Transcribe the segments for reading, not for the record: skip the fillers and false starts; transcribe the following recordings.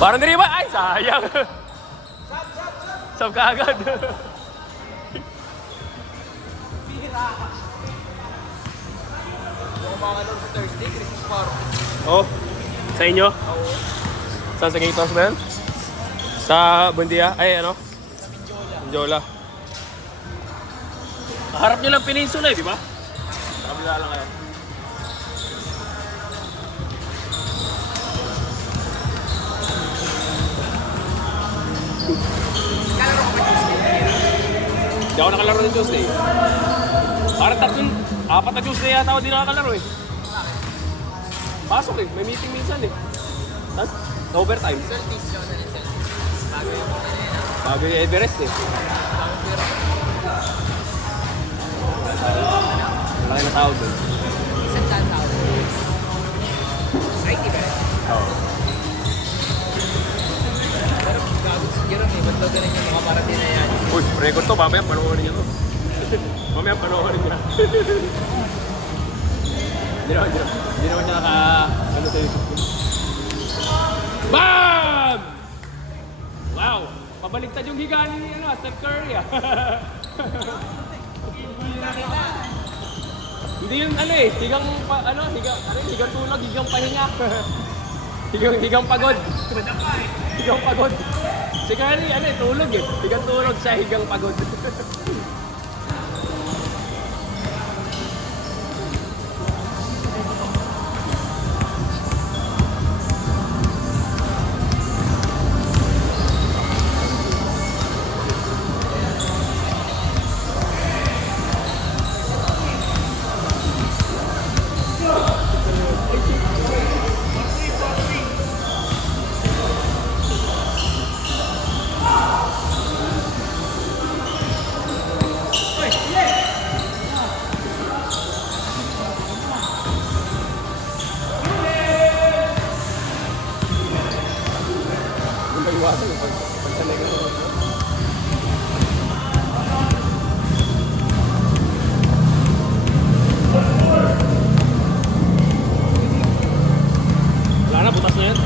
Parang hindi ba? Ay, sayang. Sab ka agad. Mga doon sa Thursday, Christmas Park. Oh, sa inyo? Oo. Saan sa Gators ba yan? Sa Bundia? Ay, ano? Mindiola. Harap nyo lang Peninsula eh, di ba? Kabila lang kayo. Kalaro ko ba Tuesday? Hindi ako nakalaro ng Tuesday. Parang apat na Tuesday yata ako di nakakalaro eh. Pasok eh, may meeting minsan eh. Tapos, overtime. Celtics yun na yung Celtics. Bago yung mga na yun. Bago yung Everest eh. Malaki na tao doon. Isang dance out. Ay, di ba? Oo. Pero gago si Jerome eh. Ba't daw ganun yung mga parating na yan? Uy, record to, mamaya panoorin niya to. Mamaya panoorin niya. Hindi naman niya ano sa YouTube. BAM! Wow! Pabaliktad yung higa ni Steph Curry ah. Hindi yung higang tulog, higang pahinga. higang pagod. Higang pagod. Si Curry, tulog eh. Higang tulog siya, higang pagod. Iwasan yung pagsanay ka naman. Wala na, butas na yan.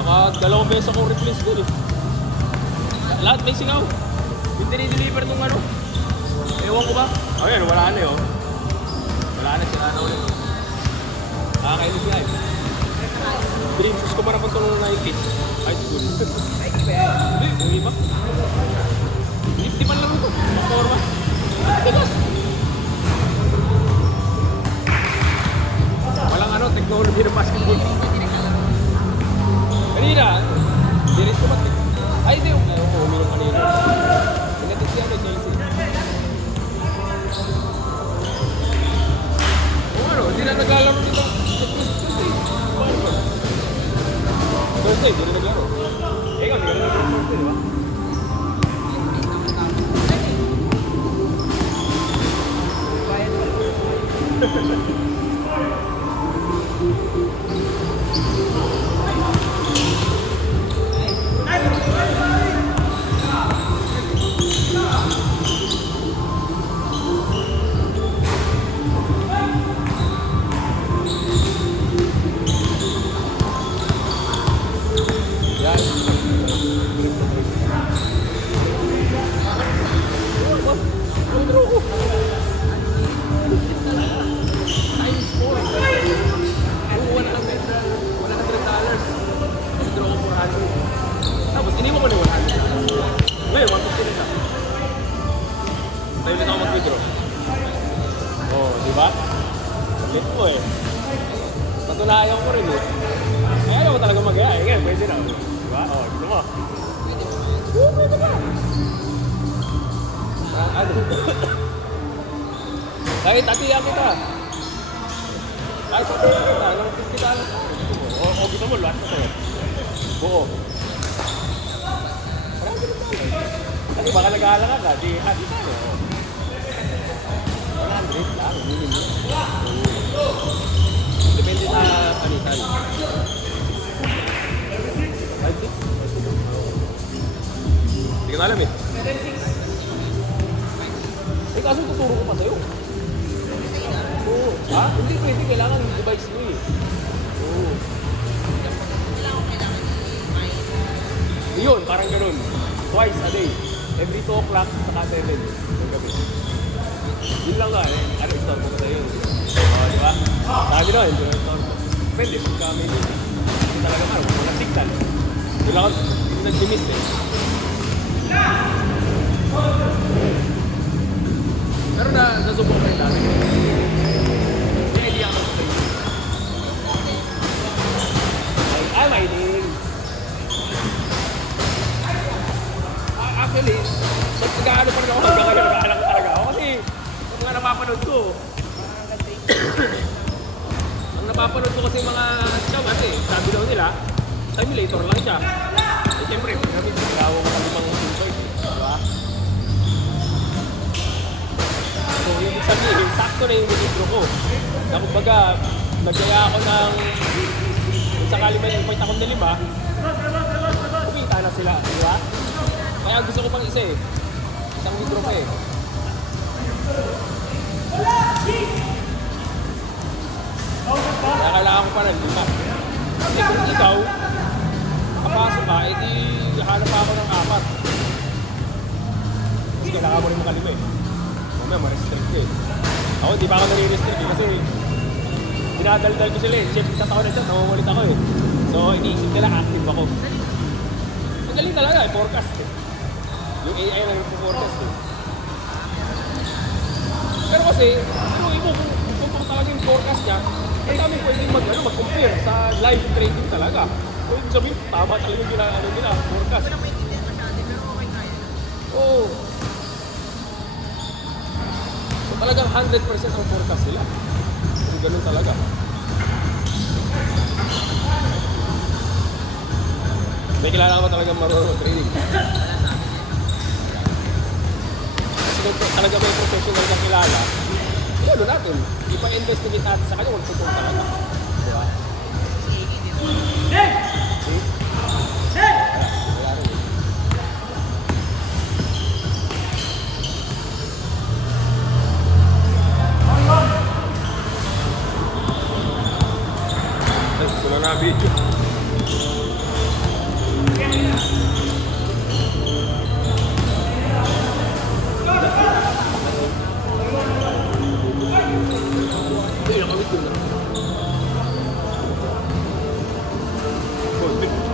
Naka-2 beses akong replace doon eh. Lahat may singaw. Yung dinideliver nung ano. Ewan ko ba? Ayan, wala na yun. Wala na, sila na ulit. Nakakainis nga eh. Dreams ko marapang ito nung Nike. High school. Nike ba yan? Hindi, uwi pa. Hindi man lang ito. Forma. Tigas. Walang technology ng basketball. Kanina, diris ko ba't? Ay, hindi. Uminom kanina. Pinatik siya may Chelsea. Hindi na naglalaro dito. Thursday, hindi na naglaro. Ikaw, hindi ka na naglaro Thursday, di ba? Tapos iniwan ko na 100. Ngayon, 150 na siya. Tayo ulit ako mag-withdraw. Oh, di ba? Ulit ko eh. Patunayan ko rin eh. Kaya ayaw ko talaga mag-aya. Ngayon, pwede na. Di ba? Oh, gusto mo. Oo, pwede ka. Kahit atiyan kita. Kahit atiyan kita. Nang kita lang. O gusto mo, lahat na sa'yo. Buo. Kasi baka nag-aalala ka, di hati tayo. 100 lang, minimum. Depende sa panitan. 5-6? Hindi ka na alam eh. Eh kaso tuturo ko pa sa'yo. Oo. Ha? Hindi pwede, kailangan device mo eh. Oo. Yun, parang ganun. Twice a day. Every 2 o'clock, saka 7 ng gabi. Yun lang nga eh. Ano, store ko ba sa'yo? Oo, di ba? Sabi na, hindi na store ko. Pwede, pagka may meeting. Hindi talaga man, wala signal. Yun lang ako, hindi nag-miss eh. Pero nasubok ko rin dati. May idea ako sa ay, may din. Actually, nag-ano pa rin ako hanggang ngayon nag-aalang talaga ako kasi yung mga napapanood ko. Ang napapanood ko kasi mga chawas eh, sabi daw nila, simulator lang siya. Eh siyempre, sabi ko, gawang kami mga super, diba? So, yung sabihin, sakto na yung libro ko. Na kumbaga, nagkaya ako ng kung sakali ba yung point akong na 5, kumita na sila, di ba? Kaya gusto ko pang isa eh. Isang libro pa eh. Kaya kailangan ko pa ng 5. Kasi kung ikaw, kapasok ka, edi hanap pa ako ng 4. Kasi kailangan mo rin makalima eh. Mamaya ma-restrict eh. Ako, di ba ako nare-restrict eh. Kasi dinadaldal ko sila eh. Chef, sa taon na dyan, nawawalit ako eh. So, iniisip nila active ako. Magaling talaga eh, forecast eh. Yung AI na nagpo-forecast eh. Pero kasi, kung talaga yung forecast niya, ang dami pwedeng mag-compare sa live trading talaga. So, ibig sabihin, tama talaga yung nila, forecast. Pero may hindi masyado, pero okay kaya. Oo. So, talagang 100% ang forecast sila. So, ganun talaga. May kilala ka ba talagang marunong trading? Talaga may professional na kilala, ano natin, ipa-investigate natin sa kanya kung totoo talaga. Diba? Ay, wala na video.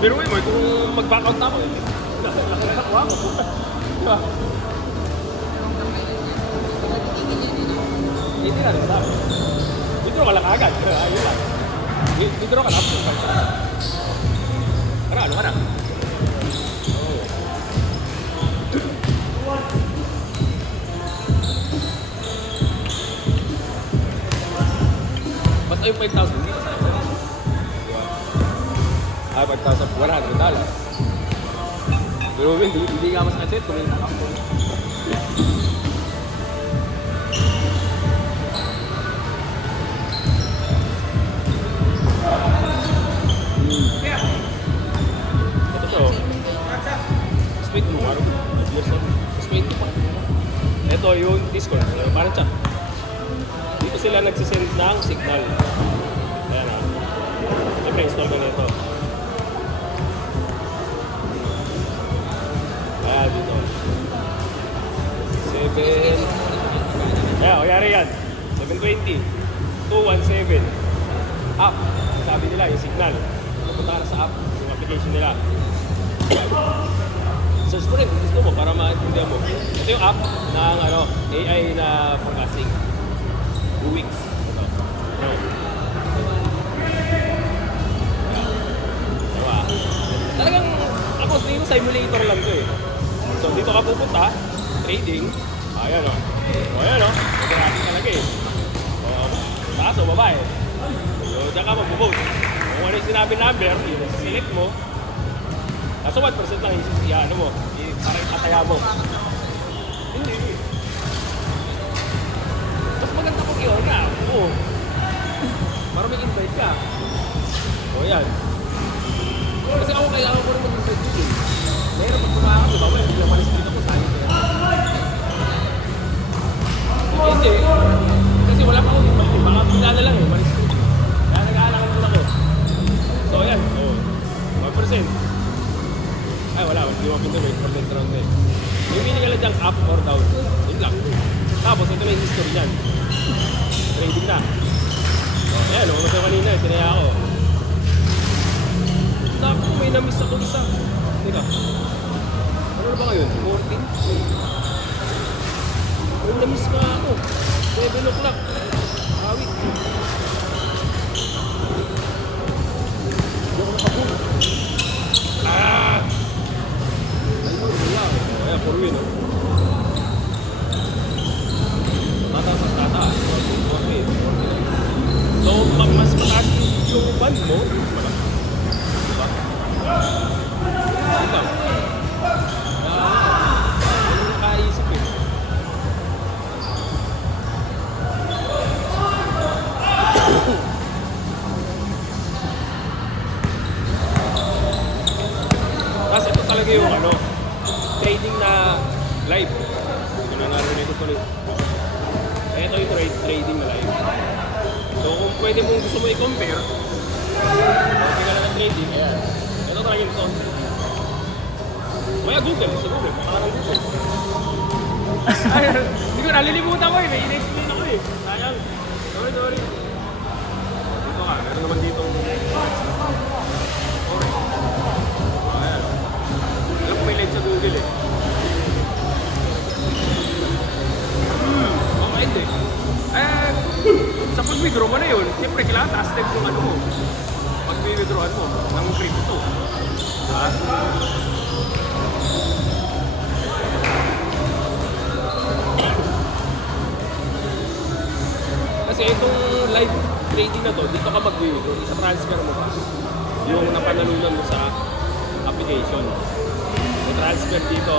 Pero mo, kung mag-back out ako, nakuha ko. Diba? Hindi na rin sabi. Withdraw ka lang agad. Ayun lang. Withdraw ka lang. Ano ka na? Basta yung 5,000, hindi pa sa'yo. Ay, 5,100 $. Pero hindi nga mas kasi tumingin ako. Ito to. Speed mo, ano? Speed mo pa. Ito yung Discord, parang chat. Dito sila nagsisend ng signal. Ayan ah. Siyempre, install ko na ito. Ayan, dito. 7. Ayan, kuyari yan. 720. 217. App. Sabi nila, yung signal. Pupunta ka na sa app, yung application nila. Search mo rin kung gusto mo para maintindihan mo. Ito yung app ng AI na forecasting. 2 weeks. Ito. Diba? Talagang ako, tingin simulator lang to eh. So dito ka pupunta, trading. Ayan o. Ayan o. Magarati talaga eh. Taas o baba eh. So dyan ka mag-vote. Kung ano yung sinabi number, select mo. Kaso 1% lang ano mo. Parang kataya mo. Hindi. Mas maganda pag yun na. Oo. Para may invite ka. O yan. Kasi ako kailangan ko rin mag-invite yun. Meron pag kumaka, diba? Well, hindi lang malis dito ko sa'yo. Hindi. Kasi wala pa akong invite. Baka pila na lang eh. Malis dito. Kaya nag-aalangan mo ako. So yan. 1%. Ay, wala. Hindi mo pinto wait for next round na eh. Yung pili ka lang dyan, up or down. Yun lang. Tapos, ito na yung history dyan. Trading na. Ayan, lumabas ko kanina. Tinaya ako. Naku, may na-miss ako isa. Teka. Ano na ba ngayon? 14? May na-miss ka ako. 7 o'clock. Awit. Hindi ako nakabul. Ah! Ayun, wala. Ayan, for win. Tataas at tataas. 14. So, pag mas mataas yung band mo, wala. Diba? Ikaw. Ano nakaisip eh. Kasi ito talaga yung ano, trading na live. Ito na narinig ko tuloy. Ito yung trading na live. So kung pwede mong gusto mo i-compare, okay ka lang ng trading, ayan. Ito talaga yung concept. Kaya Google, sa Google, baka ng Google. Ay, hindi ko nalilimutan ko eh, may in-explain ako eh. Sayang. Sorry. Dito ka, meron naman dito. Okay. Ayan. Alam ko may lens sa Google eh. Okay din. Sa pag-withdraw mo na yun, siyempre kailangan taas step yung ano mo. Pag-withdrawan mo ng crypto. Diba? Kasi itong live trading na to, dito ka mag-withdraw, isa-transfer mo pa yung napanalunan mo sa application. So transfer dito,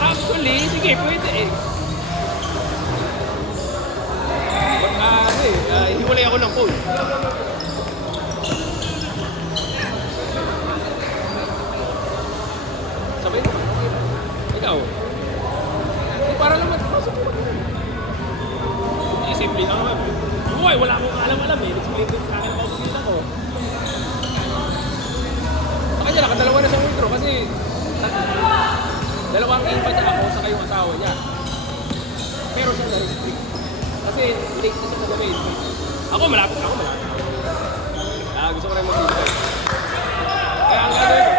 actually, sige, pwede eh. Hiwalay ako ng phone. Sabay naman, okay ba? Ikaw? Hindi, para lang matapasok mo. Simple lang naman. Uy, wala akong alam-alam eh. Explain ko sa akin about dito ko. Sa kanya, nakadalawa na siyang withdraw kasi dalawang iba niya ako sa kayong asawa niya. Pero siya na-restrict. Kasi late na siya nag-away. Ako malapit. Gusto ko rin mag-dito. Kaya ang gagawin ko,